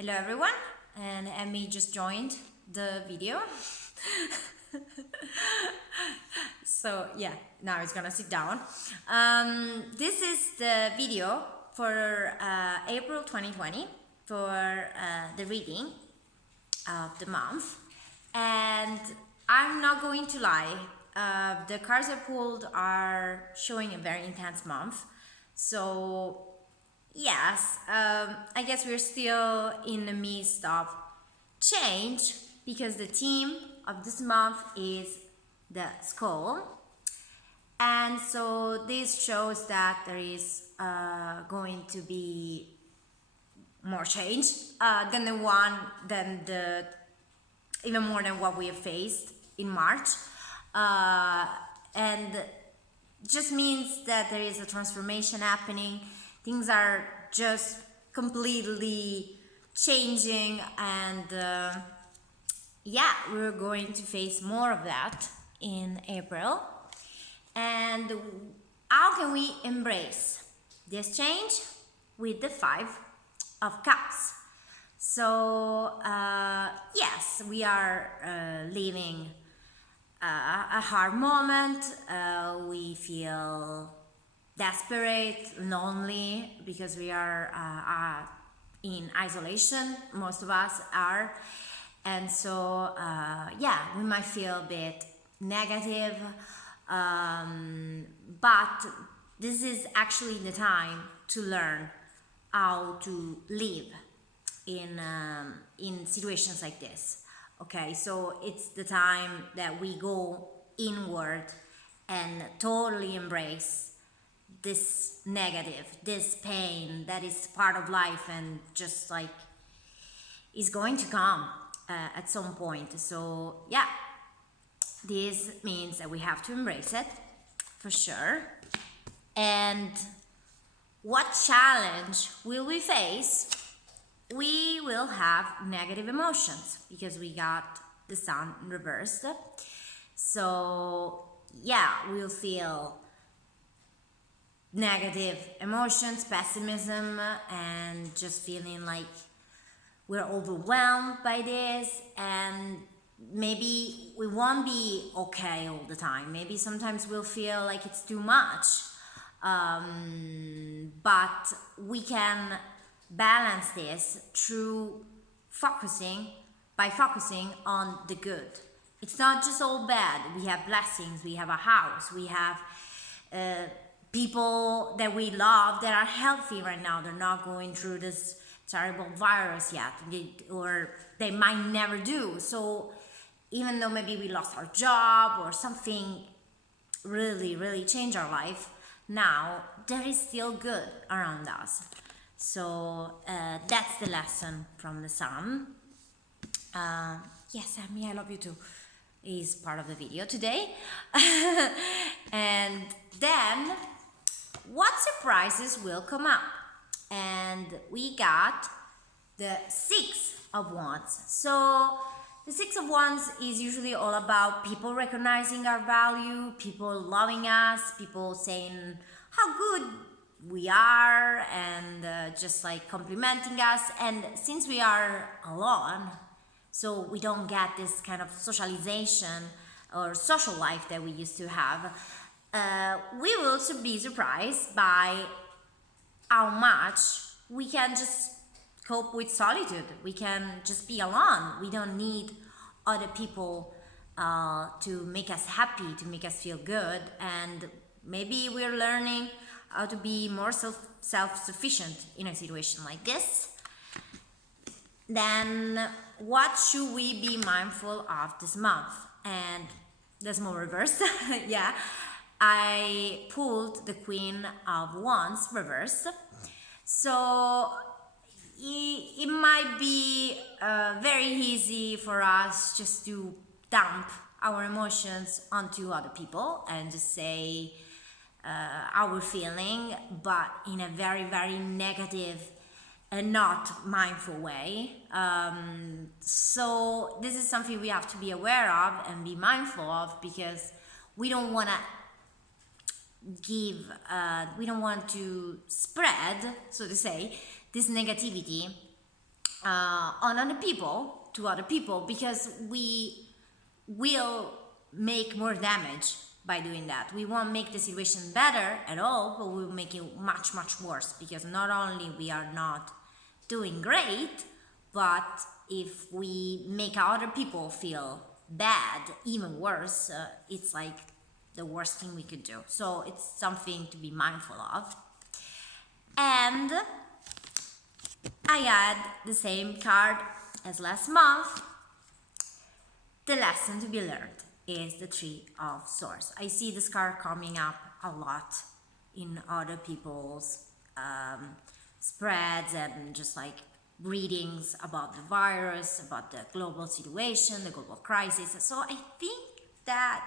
Hello everyone, and Emmy just joined the video. So yeah, now it's gonna sit down. This is the video for April 2020 for the reading of the month, and I'm not going to lie. The cards I pulled are showing a very intense month, so yes, I guess we're still in the midst of change because the theme of this month is the skull. And so this shows that there is going to be more change than even more than what we have faced in March. And just means that there is a transformation happening. Things are just completely changing, and yeah, we're going to face more of that in April. And how can we embrace this change? With the Five of Cups. So yes, we are living a hard moment. We feel desperate, lonely, because we are in isolation. Most of us are. And so yeah, we might feel a bit negative, but this is actually the time to learn how to live in situations like this. Okay, so it's the time that we go inward and totally embrace this negative, this pain that is part of life and just like is going to come at some point. So yeah, this means that we have to embrace it for sure. And what challenge will we face? We will have negative emotions because we got the sun reversed. So yeah, we'll feel negative emotions, pessimism, and just feeling like we're overwhelmed by this, and maybe we won't be okay all the time. Maybe sometimes we'll feel like it's too much, but we can balance this through focusing on the good. It's not just all bad. We have blessings, we have a house, we have people that we love that are healthy right now. They're not going through this terrible virus yet, or they might never do. So even though maybe we lost our job or something really changed our life, now there is still good around us. So that's the lesson from the sun. Yes, Sammy, I love you too, is part of the video today. And then what surprises will come up? And we got the Six of Wands. So the Six of Wands is usually all about people recognizing our value, people loving us, people saying how good we are, and just like complimenting us. And since we are alone, so we don't get this kind of socialization or social life that we used to have, we will also be surprised by how much we can just cope with solitude. We can just be alone. We don't need other people to make us happy, to make us feel good. And maybe we're learning how to be more self-sufficient in a situation like this. Then what should we be mindful of this month? And there's more reverse. Yeah, I pulled the Queen of Wands reverse. So it might be very easy for us just to dump our emotions onto other people and just say how we're feeling, but in a very negative and not mindful way. So this is something we have to be aware of and be mindful of, because we don't want to we don't want to spread, so to say, this negativity on other people, to other people, because we will make more damage by doing that. We won't make the situation better at all, but we'll make it much, much worse, because not only we are not doing great, but if we make other people feel bad, even worse, it's like the worst thing we could do. So it's something to be mindful of. And I had the same card as last month. The lesson to be learned is the Three of Swords. I see this card coming up a lot in other people's spreads and just like readings about the virus, about the global situation, the global crisis. So I think that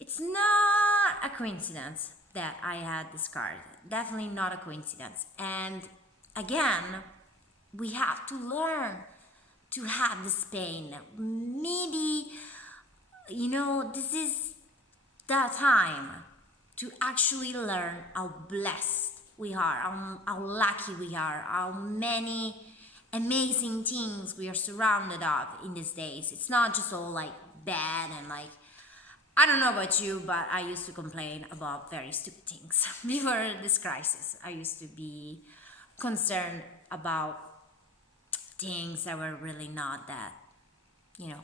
it's not a coincidence that I had this card. Definitely not a coincidence. And again, we have to learn to have this pain. Maybe, this is the time to actually learn how blessed we are, how lucky we are, how many amazing things we are surrounded of in these days. It's not just all like bad and like, I don't know about you, but I used to complain about very stupid things before this crisis. I used to be concerned about things that were really not that,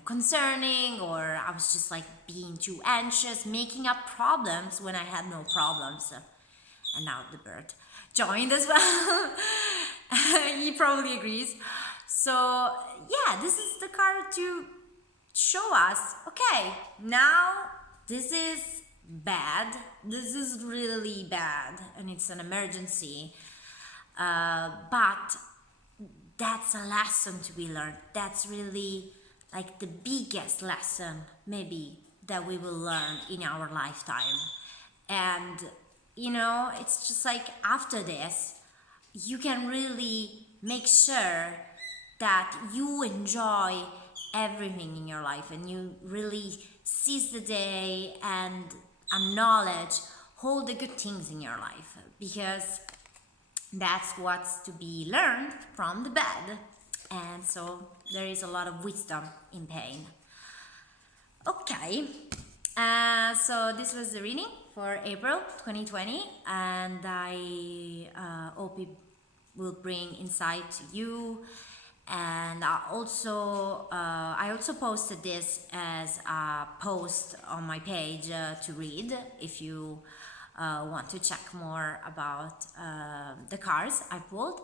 concerning, or I was just like being too anxious, making up problems when I had no problems. And now the bird joined as well. He probably agrees. So yeah, this is the card to show us, okay, now this is bad, this is really bad, and it's an emergency, but that's a lesson to be learned. That's really like the biggest lesson maybe that we will learn in our lifetime. And it's just like after this you can really make sure that you enjoy everything in your life, and you really seize the day and acknowledge all the good things in your life, because that's what's to be learned from the bad. And so there is a lot of wisdom in pain. Okay, so this was the reading for April 2020, and I hope it will bring insight to you. And I also posted this as a post on my page to read if you want to check more about the cards I pulled.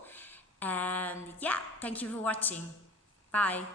And yeah, thank you for watching. Bye.